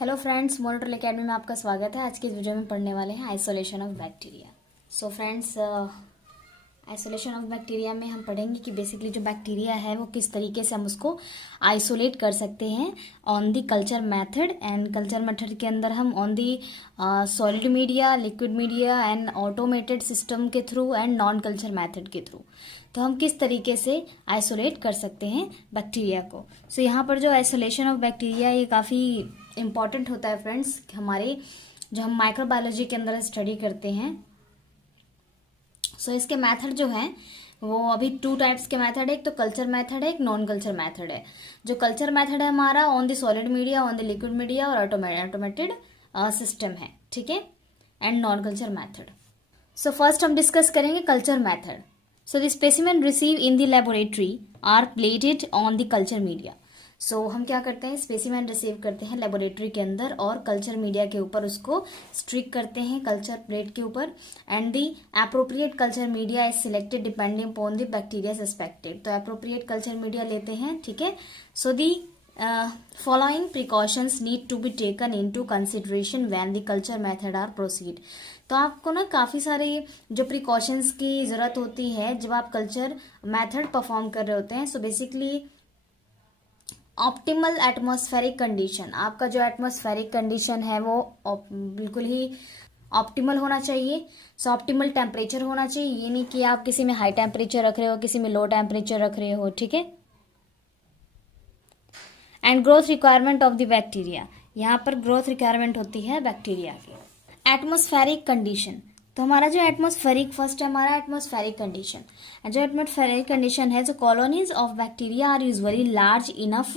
Hello friends, monitor academy में आपका स्वागत है। आज के इस वीडियो में पढ़ने वाले हैं isolation of bacteria. So friends, isolation of bacteria में हम पढ़ेंगे कि बेसिकली जो बैक्टीरिया है वो किस तरीके से हम उसको आइसोलेट कर सकते हैं on the culture method. And culture method के अंदर हम on the solid media, liquid media and automated system के through and non culture method के थ्रू तो हम किस तरीके से आइसोलेट कर सकते हैं बैक्टीरिया को। सो यहाँ पर जो आइसोलेशन ऑफ बैक्टीरिया ये काफ़ी इम्पॉर्टेंट होता है फ्रेंड्स। हमारे जो हम माइक्रोबायोलॉजी के अंदर स्टडी करते हैं। सो इसके मेथड जो हैं वो अभी टू टाइप्स के मेथड है, एक तो कल्चर मेथड है, एक नॉन कल्चर मेथड है। जो कल्चर मेथड है हमारा on the solid media, on the liquid media और ऑटोमेटेड सिस्टम है, ठीक है। And non culture method. So first हम डिस्कस करेंगे culture method. So the specimen receive in the laboratory are plated on the culture media. So हम क्या करते हैं, स्पेसिमेन रिसीव करते हैं लेबोरेटरी के अंदर और कल्चर मीडिया के ऊपर उसको स्ट्रिक करते हैं कल्चर प्लेट के ऊपर। And the appropriate culture media is selected depending upon the bacteria suspected. तो एप्रोप्रिएट कल्चर मीडिया लेते हैं, ठीक है। So the following precautions need to be taken into consideration when the culture method are proceed. तो आपको ना काफ़ी सारे जो प्रिकॉशंस की ज़रूरत होती है जब आप कल्चर मेथड परफॉर्म कर रहे होते हैं। So basically optimal atmospheric condition, आपका जो एटमॉस्फेरिक कंडीशन है वो बिल्कुल ही ऑप्टिमल होना चाहिए। सो ऑप्टिमल टेम्परेचर होना चाहिए। ये नहीं कि आप किसी में हाई टेम्परेचर रख रहे हो, किसी में लो टेम्परेचर रख रहे हो, ठीक है। And growth requirement of the bacteria, यहाँ पर ग्रोथ रिक्वायरमेंट होती है बैक्टीरिया की। एटमॉस्फेरिक कंडीशन, तो हमारा जो एटमॉस्फेरिक फर्स्ट है हमारा एटमॉस्फेरिक कंडीशन। जो एटमॉस्फेरिक कंडीशन है, जो colonies of bacteria are usually large enough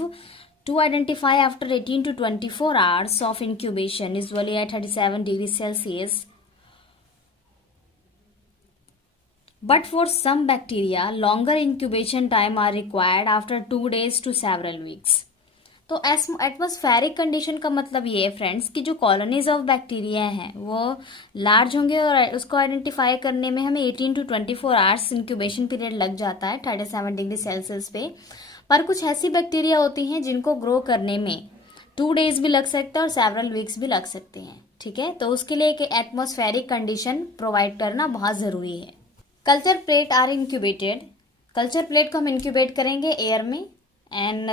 to identify after 18 to 24 hours of incubation, usually at 37 degree Celsius. But for some bacteria, longer incubation time are required after 2 days to several weeks. तो atmospheric condition का मतलब ये है friends कि जो colonies of bacteria हैं वो large होंगे और उसको आइडेंटिफाई करने में हमें 18 to 24 आवर्स इंक्यूबेशन पीरियड लग जाता है 37 डिग्री सेल्सियस पे। पर कुछ ऐसी बैक्टीरिया होती हैं जिनको ग्रो करने में 2 डेज भी लग सकता है और सेवरल वीक्स भी लग सकते हैं, ठीक है। तो उसके लिए एक एटमॉस्फेरिक कंडीशन प्रोवाइड करना बहुत ज़रूरी है। Culture plate are incubated, culture plate को हम इंक्यूबेट करेंगे एयर में। And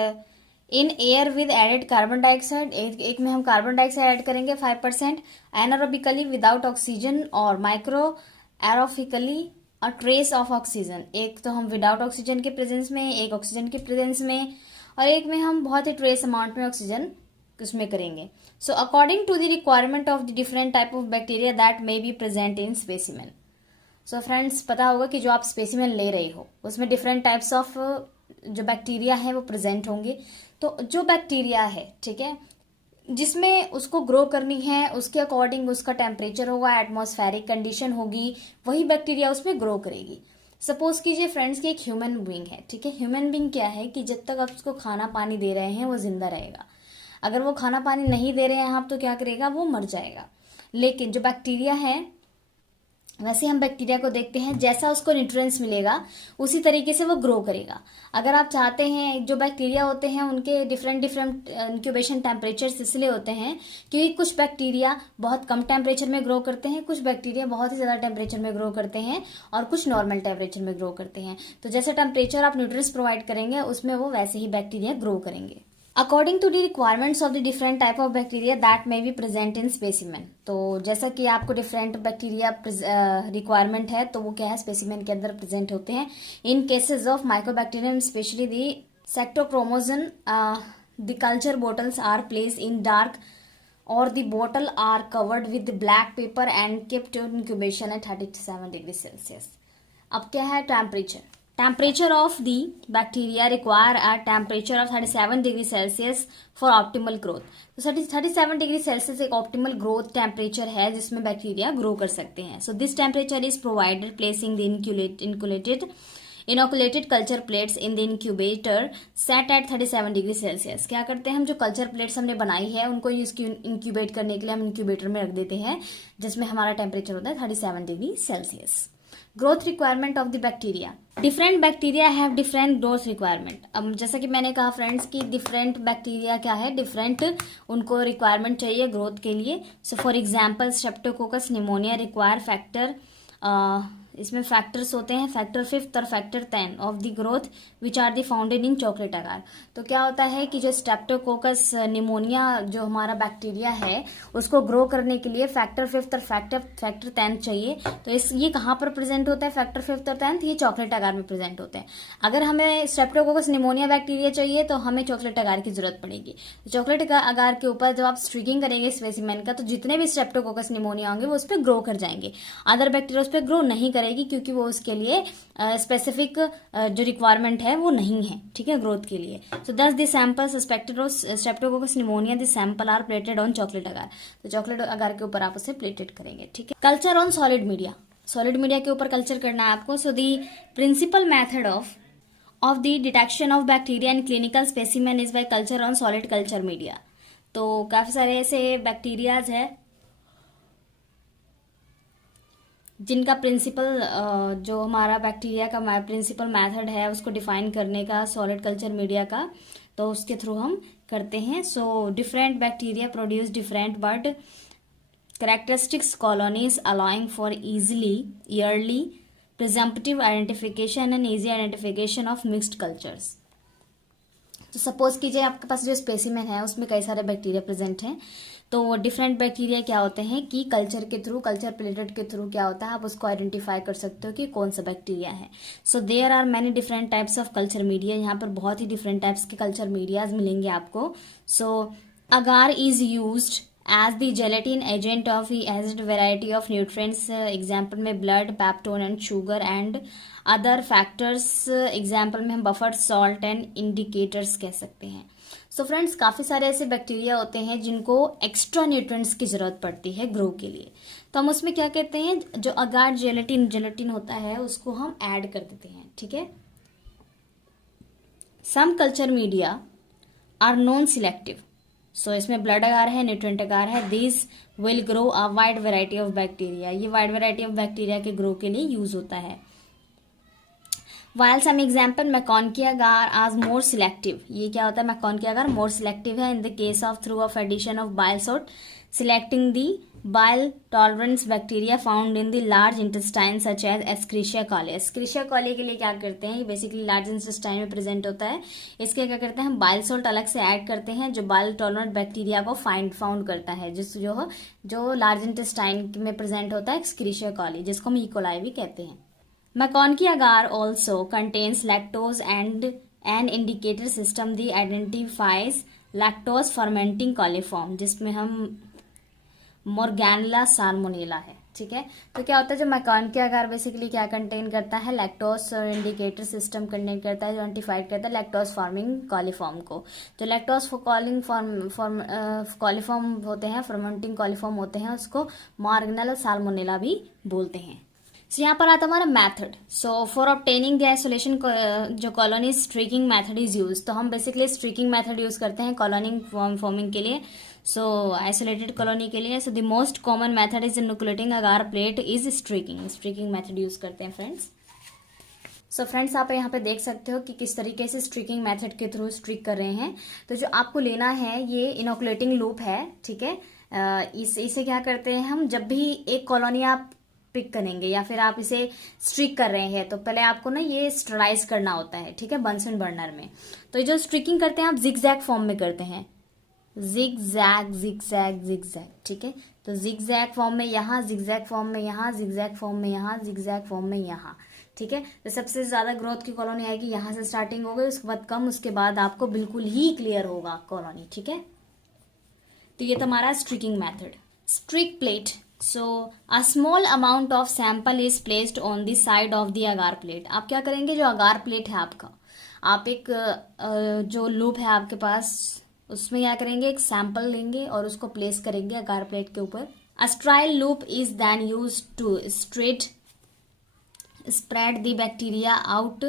in air with added carbon dioxide, एक में हम कार्बन डाइऑक्साइड ऐड करेंगे 5%, एनारोबिकली विदाउट ऑक्सीजन और micro aerophilically a trace of oxygen. एक तो हम विदाउट ऑक्सीजन के प्रेजेंस में, एक ऑक्सीजन के प्रेजेंस में, और एक में हम बहुत ही ट्रेस अमाउंट में ऑक्सीजन उसमें करेंगे। So according to the requirement of the different type of bacteria that may be present in specimen. So friends, पता होगा कि जो आप स्पेसिमेन ले रहे हो उसमें डिफरेंट टाइप्स ऑफ जो बैक्टीरिया है वो प्रेजेंट होंगे। तो जो बैक्टीरिया है, ठीक है, जिसमें उसको ग्रो करनी है उसके अकॉर्डिंग उसका टेम्परेचर होगा, एटमॉस्फेरिक कंडीशन होगी, वही बैक्टीरिया उसमें ग्रो करेगी। सपोज कीजिए फ्रेंड्स कि एक ह्यूमन बीइंग है, ठीक है। ह्यूमन बीइंग क्या है कि जब तक आप उसको खाना पानी दे रहे हैं वो जिंदा रहेगा। अगर वो खाना पानी नहीं दे रहे हैं आप तो क्या करेगा, वो मर जाएगा। लेकिन जो बैक्टीरिया है वैसे हम बैक्टीरिया को देखते हैं, जैसा उसको न्यूट्रिएंट्स मिलेगा उसी तरीके से वो ग्रो करेगा। अगर आप चाहते हैं, जो बैक्टीरिया होते हैं उनके डिफरेंट इंक्यूबेशन टेम्परेचर्स इसलिए होते हैं क्योंकि कुछ बैक्टीरिया बहुत कम टेम्परेचर में ग्रो करते हैं, कुछ बैक्टीरिया बहुत ही ज़्यादा टेम्परेचर में ग्रो करते हैं और कुछ नॉर्मल टेम्परेचर में ग्रो करते हैं। तो जैसा टेम्परेचर आप न्यूट्रिएंट्स प्रोवाइड करेंगे उसमें वो वैसे ही बैक्टीरिया ग्रो करेंगे according to the requirements of the different type of bacteria that may be present in specimen. तो जैसा कि आपको डिफरेंट बैक्टीरिया रिक्वायरमेंट है तो वो क्या है, स्पेसिमेन के अंदर प्रेजेंट होते हैं। In cases of mycobacterium specially the scotochromogen, the culture bottles are place in dark और the bottle are covered with black paper and kept incubation at 37 degree Celsius. अब क्या है temperature of the bacteria require a temperature of 37 degree Celsius for optimal growth। तो 37 degree Celsius एक optimal growth temperature है जिसमें bacteria grow कर सकते हैं। So this temperature is provided placing the inoculated culture plates in the incubator set at 37 degree Celsius. क्या करते हैं हम, जो कल्चर प्लेट्स हमने बनाई है उनको इंक्यूबेट करने के लिए हम इंक्यूबेटर में रख देते हैं जिसमें हमारा टेम्परेचर होता है 37 degree Celsius. Growth requirement of the bacteria. Different bacteria have different growth requirement. अब जैसा कि मैंने कहा फ्रेंड्स कि डिफरेंट बैक्टीरिया क्या है, डिफरेंट उनको रिक्वायरमेंट चाहिए ग्रोथ के लिए। So for example streptococcus pneumoniae require factor, इसमें फैक्टर्स होते हैं फैक्टर 5 और factor 10 of the growth which are the founded in chocolate agar. तो क्या होता है कि जो स्ट्रेप्टोकोकस निमोनिया जो हमारा बैक्टीरिया है उसको ग्रो करने के लिए फैक्टर 5 और फैक्टर 10 चाहिए। तो ये कहाँ पर प्रेजेंट होता है फैक्टर 5 और 10? ये चॉकलेट अगार में प्रेजेंट होते हैं। अगर हमें स्ट्रेप्टोकोकस निमोनिया बैक्टीरिया चाहिए तो हमें चॉकलेट अगार की जरूरत पड़ेगी। चॉकलेट अगार के ऊपर जब आप स्ट्रिकिंग करेंगे स्पेसिमेन का तो जितने भी स्ट्रेप्टोकोकस निमोनिया होंगे वो उस पर ग्रो कर जाएंगे, अदर बैक्टीरिया उस पर ग्रो नहीं करेगी क्योंकि वो उसके लिए स्पेसिफिक जो रिक्वायरमेंट है वो नहीं है, ठीक है, ग्रोथ के लिए। So thus the samples suspected of streptococcus pneumoniae the sample are plated on chocolate agar. तो चॉकलेट अगार के ऊपर आप उसे प्लेटेड करेंगे, ठीक है। Culture on solid media, solid media के ऊपर कल्चर करना है आपको। So the principal method of the detection of bacteria in clinical specimen is by culture on solid culture media. तो काफी सारे ऐसे बैक्टीरियाज है जिनका प्रिंसिपल जो हमारा बैक्टीरिया का प्रिंसिपल मेथड है उसको डिफाइन करने का सॉलिड कल्चर मीडिया का, तो उसके थ्रू हम करते हैं। So different bacteria produce different but characteristics colonies allowing for easily yearly presumptive identification and easy identification of mixed cultures. तो सपोज कीजिए आपके पास जो स्पेसिमेन है उसमें कई सारे बैक्टीरिया प्रेजेंट हैं, तो डिफरेंट बैक्टीरिया क्या होते हैं कि कल्चर के थ्रू, कल्चर प्लेटेड के थ्रू क्या होता है आप उसको आइडेंटिफाई कर सकते हो कि कौन सा बैक्टीरिया है। So there are many different types of culture media, यहाँ पर बहुत ही डिफरेंट टाइप्स के कल्चर मीडियाज मिलेंगे आपको। So agar is used as the gelatin agent of acid variety of nutrients, example में blood, peptone and sugar and other factors, example में हम buffer salt and indicators कह सकते हैं। सो फ्रेंड्स काफ़ी सारे ऐसे बैक्टीरिया होते हैं जिनको एक्स्ट्रा न्यूट्रिएंट्स की ज़रूरत पड़ती है ग्रो के लिए, तो हम उसमें क्या कहते हैं, जो अगार जेलेटिन होता है उसको हम ऐड कर देते हैं, ठीक है। Some culture media are non selective, so इसमें ब्लड अगार है, न्यूट्रिएंट अगार है, this will grow a wide variety of bacteria, ये वाइड वेराइटी ऑफ बैक्टीरिया के ग्रो के लिए यूज होता है। वाइल सम एग्जाम्पल मैकॉनकी अगार आज मोर सिलेक्टिव, ये क्या होता है, मैकॉनकी अगार मोर सिलेक्टिव है in the case of through of addition of bile salt selecting the bile tolerance bacteria found in the large intestine such as Escherichia coli. Escherichia coli के लिए क्या करते हैं, ये बेसिकली लार्ज इंटेस्टाइन में present होता है, इसके क्या करते हैं हम बाइल सोल्ट अलग से ऐड करते हैं जो बाइल टॉलरेंट बैक्टीरिया को फाउंड करता है, जो लार्ज इंटेस्टाइन में प्रेजेंट होता है एस्क्रीशिया कॉली, जिसको हम ई कोलाई भी कहते हैं। MacConkey agar also contains lactose and an indicator system the identifies lactose fermenting coliform, जिसमें हम मोर्गेनला साल्मोनेला है, ठीक है। तो क्या होता है, जो मैकॉनकी अगार बेसिकली क्या कंटेन करता है, लैक्टोज और इंडिकेटर सिस्टम कंटेन करता है जो आइडेंटिफाइड करता है लैक्टोज फॉर्मिंग कॉलीफॉर्म को। जो लैक्टोज कॉलीफॉर्म होते हैं, फर्मेंटिंग कॉलीफॉर्म होते हैं, उसको मोर्गेनला साल्मोनेला भी बोलते हैं। सो यहाँ पर आता हमारा method. So for obtaining the isolation जो colony streaking method is use, तो हम बेसिकली स्ट्रीकिंग मैथड यूज करते हैं कॉलोनी फॉर्मिंग के लिए, सो आइसोलेटेड कॉलोनी के लिए। So the most common method is inoculating agar plate is streaking method use करते हैं फ्रेंड्स। सो फ्रेंड्स आप यहाँ पे देख सकते हो कि किस तरीके से स्ट्रीकिंग मेथड के थ्रू स्ट्रीक कर रहे हैं। तो जो आपको लेना है ये इनोकुलेटिंग लूप है, ठीक है। इसे क्या करते हैं हम, जब भी एक कॉलोनी आप पिक करेंगे या फिर आप इसे स्ट्रीक कर रहे हैं तो पहले आपको ना ये स्टराइज करना होता है, ठीक है, बंसन बर्नर में। तो जो स्ट्रीकिंग करते हैं आप जिग जैग फॉर्म में करते हैं, जिग जैग, ठीक है। तो जिग जैग फॉर्म में यहाँ, जिग जैग फॉर्म में यहाँ, जिग जैग फॉर्म में यहाँ, जिग जैग फॉर्म में यहाँ, ठीक है। तो सबसे ज्यादा ग्रोथ की कॉलोनी आएगी यहाँ से स्टार्टिंग हो गई, उसके बाद कम, उसके बाद आपको बिल्कुल ही क्लियर होगा कॉलोनी, ठीक है। तो ये तुम्हारा streaking method. Streak plate, so a small amount of sample is placed on the side of the agar plate. आप क्या करेंगे, जो अगार प्लेट है आपका, आप एक जो लूप है आपके पास उसमें क्या करेंगे, एक सैंपल लेंगे और उसको प्लेस करेंगे अगार प्लेट के ऊपर। A sterile loop is then used to spread the bacteria out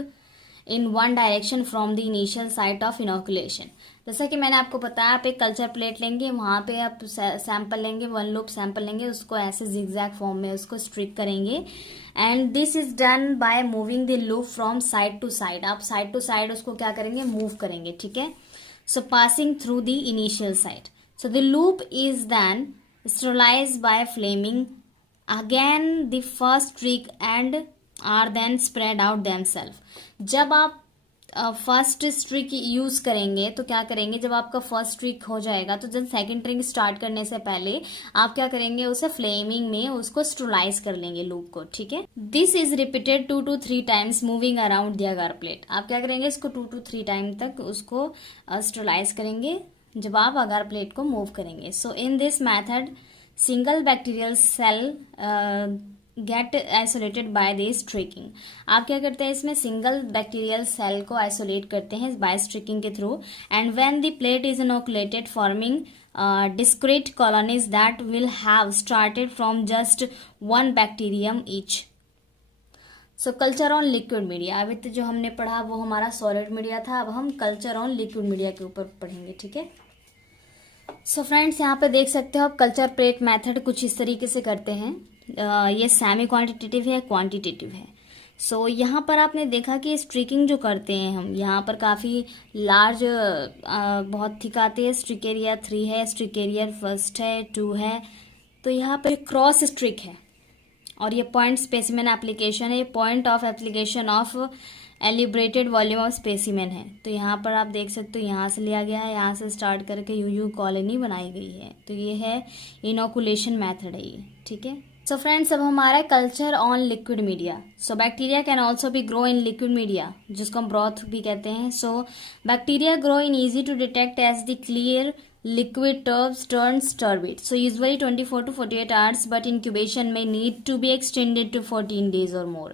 in one direction from the initial site of inoculation. जैसा कि मैंने आपको बताया, आप एक कल्चर प्लेट लेंगे, वहाँ पे आप सैंपल लेंगे, वन लूप सैंपल लेंगे, उसको ऐसे जिगजैग फॉर्म में उसको स्ट्रिक करेंगे and this is done by moving the loop from side to side. आप साइड टू साइड उसको क्या करेंगे, मूव करेंगे, ठीक है। So passing through the initial side, so the loop is then sterilised by flaming again the first streak and are then spread out themself. जब आप first streak use करेंगे तो क्या करेंगे, जब आपका फर्स्ट स्ट्रिक हो जाएगा तो जब सेकंड ट्रिक स्टार्ट करने से पहले आप क्या करेंगे, उसे फ्लेमिंग में उसको स्टेरिलाइज कर लेंगे लूप को, ठीक है। This is repeated 2 to 3 times moving around the agar plate. आप क्या करेंगे, इसको 2 to 3 टाइम तक उसको स्टेरिलाइज करेंगे जब आप अगार प्लेट को मूव करेंगे। So in this method single bacterial cell get isolated by this streaking. आप क्या करते हैं, इसमें सिंगल बैक्टीरियल सेल को आइसोलेट करते हैं बाय स्ट्रिकिंग के through and when the plate is inoculated forming discrete colonies that will have started from just one bacterium each. So culture on liquid media, अभी तो जो हमने पढ़ा वो हमारा सॉलिड मीडिया था, अब हम कल्चर ऑन लिक्विड मीडिया के ऊपर पढ़ेंगे, ठीक है। सो फ्रेंड्स, यहाँ पे देख सकते हो आप कल्चर प्लेट मेथड कुछ इस तरीके से करते हैं। ये सेमी क्वांटिटेटिव है, क्वांटिटेटिव है। सो यहाँ पर आपने देखा कि स्ट्रिकिंग जो करते हैं हम, यहाँ पर काफ़ी लार्ज बहुत थिक आती है। स्ट्रिक एरिया 3 है, स्ट्रिक एरिया फर्स्ट है, 2 है। तो यहाँ पर क्रॉस स्ट्रिक है और ये पॉइंट स्पेसिमेन एप्लीकेशन है, ये point of application of calibrated volume of specimen है। तो यहाँ पर आप देख सकते हो, यहाँ से लिया गया है, यहाँ से स्टार्ट करके यू कॉलोनी बनाई गई है। तो ये है इनोकुलेशन मैथड है ये, ठीक है। सो फ्रेंड्स, अब हमारा culture on liquid media. So bacteria can also be grow in liquid media, जिसको हम ब्रॉथ भी कहते हैं। So bacteria grow in easy to detect as the clear liquid turns turbid, so usually 24 to 48 hours, but incubation may need to be extended to 14 days or more.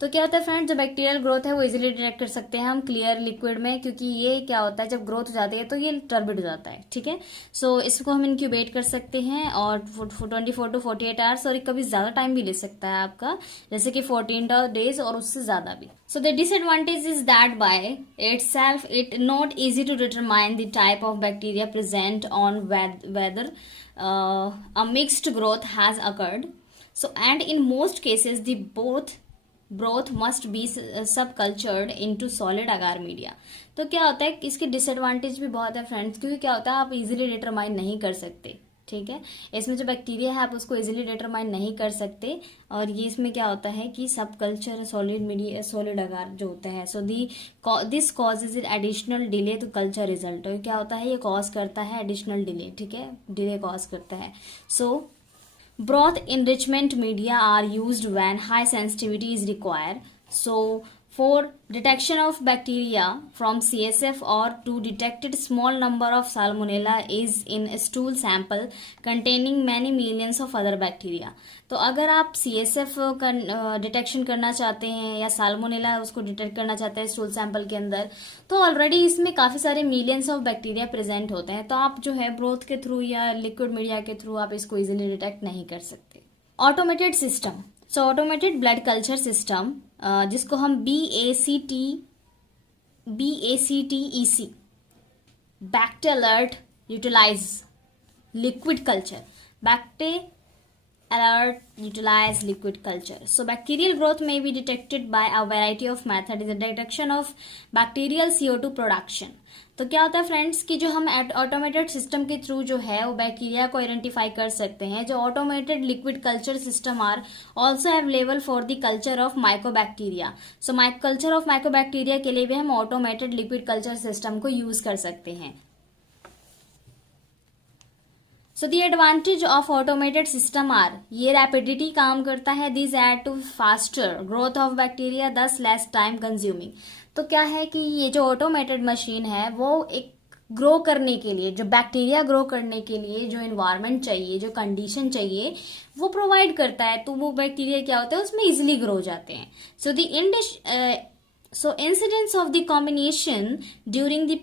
तो क्या होता है friends, जो बैक्टीरियल ग्रोथ है वो easily detect कर सकते हैं हम क्लियर लिक्विड में, क्योंकि ये क्या होता है जब ग्रोथ हो जाती है तो ये टर्बिड हो जाता है, ठीक है। सो इसको हम इंक्यूबेट कर सकते हैं और 24 to 48 आवर्स, और कभी ज़्यादा टाइम भी ले सकता है आपका, जैसे कि 14 डेज और उससे ज़्यादा भी। So the disadvantage is that by itself it not easy to determine the type of bacteria present on whether a mixed growth has occurred. So and in most cases the both broth must be subcultured into solid agar media. तो क्या होता है, इसके disadvantage भी बहुत है friends, क्योंकि क्या होता है आप इजीली डिटरमाइन नहीं कर सकते, ठीक है। इसमें जो बैक्टीरिया है आप उसको इजीली डिटरमाइन नहीं कर सकते, और ये इसमें क्या होता है कि सब culture solid media solid agar जो होता है, so this causes it additional delay to culture result. तो क्या होता है, ये कॉज करता है एडिशनल डिले, ठीक है, डिले कॉज करता है। सो broth enrichment media are used when high sensitivity is required. So for detection of bacteria from CSF or to detected small number of salmonella is in a stool sample containing many millions of other bacteria. तो अगर आप CSF का detection करना चाहते हैं या salmonella उसको detect करना चाहते हैं स्टूल सैंपल के अंदर, तो ऑलरेडी इसमें काफ़ी सारे मिलियंस ऑफ बैक्टीरिया प्रेजेंट होते हैं, तो आप जो है ब्रोथ के थ्रू या लिक्विड मीडिया के थ्रू आप इसको इजीली डिटेक्ट नहीं कर सकते। Automated system, so automated blood culture system, जिसको हम BACTEC BacT alert utilise liquid culture, BacT alert utilize liquid culture. So bacterial growth may be detected by a variety of method. is the detection of bacterial CO2 production. तो क्या होता है friends कि जो हम automated system के through जो है वो बैक्टीरिया को आइडेंटिफाई कर सकते हैं। जो automated liquid culture system are also available for the culture of mycobacteria. So culture of mycobacteria के लिए भी हम ऑटोमेटेड लिक्विड कल्चर सिस्टम को यूज कर सकते हैं। So the advantage of automated system are, ये रैपिडिटी काम करता है, this add to faster growth of bacteria, thus less time consuming. तो क्या है कि ये जो ऑटोमेटेड मशीन है वो एक ग्रो करने के लिए, जो बैक्टीरिया ग्रो करने के लिए जो इन्वायरमेंट चाहिए, जो कंडीशन चाहिए वो प्रोवाइड करता है, तो वो बैक्टीरिया क्या होता है उसमें इजिली ग्रो हो जाते हैं। So the incidence of the combination during the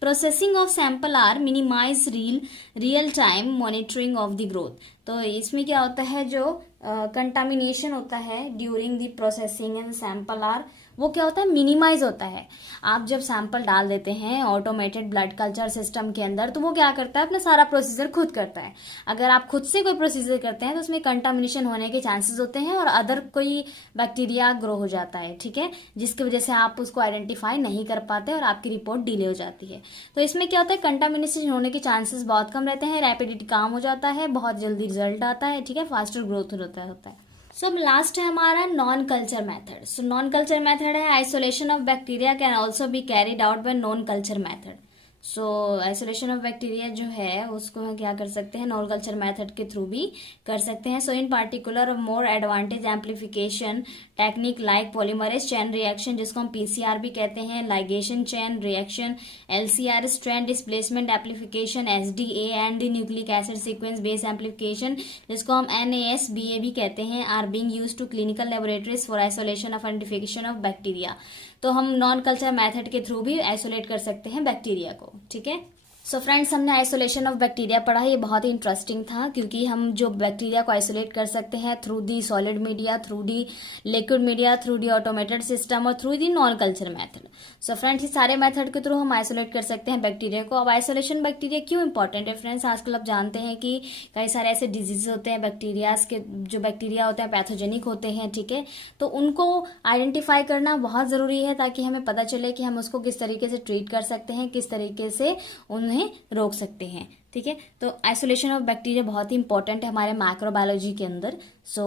processing of sample are minimize real time monitoring of the growth. तो इसमें क्या होता है, जो कंटामिनेशन होता है during the processing and sample are वो क्या होता है, मिनिमाइज होता है। आप जब सैंपल डाल देते हैं ऑटोमेटेड ब्लड कल्चर सिस्टम के अंदर, तो वो क्या करता है, अपना सारा प्रोसीजर खुद करता है। अगर आप खुद से कोई प्रोसीजर करते हैं तो उसमें कंटामिनेशन होने के चांसेस होते हैं और अदर कोई बैक्टीरिया ग्रो हो जाता है, ठीक है, जिसकी वजह से आप उसको आइडेंटिफाई नहीं कर पाते और आपकी रिपोर्ट डिले हो जाती है। तो इसमें क्या होता है, कंटामिनेशन होने के चांसेस बहुत कम रहते हैं, रैपिडिटी काम हो जाता है, बहुत जल्दी रिजल्ट आता है, ठीक है, फास्टर ग्रोथ होता है। सो अब लास्ट है हमारा non culture method. So non culture method है isolation of bacteria can also be carried out by non culture method. So isolation of bacteria जो है उसको हम क्या कर सकते हैं, नॉन कल्चर मेथड के थ्रू भी कर सकते हैं। So in particular more advantage amplification technique like polymerase chain reaction, जिसको हम पीसीआर भी कहते हैं, ligation chain reaction, LCR strand displacement amplification, SDA and nucleic acid sequence base amplification, जिसको हम एनएएसबीए भी कहते हैं, are being used to clinical laboratories for isolation of identification of bacteria. तो हम नॉन कल्चर मेथड के थ्रू भी isolate कर सकते हैं बैक्टीरिया को, ठीक है। सो फ्रेंड्स, हमने आइसोलेशन ऑफ बैक्टीरिया पढ़ा, ये बहुत ही इंटरेस्टिंग था क्योंकि हम जो बैक्टीरिया को आइसोलेट कर सकते हैं through the solid media, through the liquid media, through the automated system और through the non culture method. So friends, ये सारे मेथड के थ्रू हम आइसोलेट कर सकते हैं बैक्टीरिया को। अब आइसोलेशन बैक्टीरिया क्यों इंपॉर्टेंट है फ्रेंड्स, आजकल आप जानते हैं कि कई सारे ऐसे डिजीज होते हैं बैक्टीरियाज के, जो बैक्टीरिया होते हैं पैथोजेनिक होते हैं, ठीक है, तो उनको आइडेंटिफाई करना बहुत जरूरी है ताकि हमें पता चले कि हम उसको किस तरीके से ट्रीट कर सकते हैं, किस तरीके से उन्हें रोक सकते हैं, ठीक है। तो आइसोलेशन ऑफ बैक्टीरिया बहुत ही इंपॉर्टेंट है हमारे माइक्रोबायोलॉजी के अंदर। सो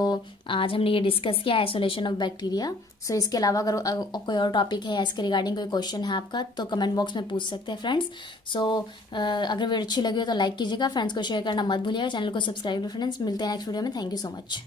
आज हमने ये डिस्कस किया आइसोलेशन ऑफ बैक्टीरिया। सो इसके अलावा अगर कोई और टॉपिक है इसके रिगार्डिंग, कोई क्वेश्चन है आपका, तो कमेंट बॉक्स में पूछ सकते हैं फ्रेंड्स। सो अगर वीडियो अच्छी लगी हो तो लाइक कीजिएगा, फ्रेंड्स को शेयर करना मत भूलिएगा, चैनल को सब्सक्राइब करें फ्रेंड्स। मिलते हैं नेक्स्ट वीडियो में, थैंक यू सो मच।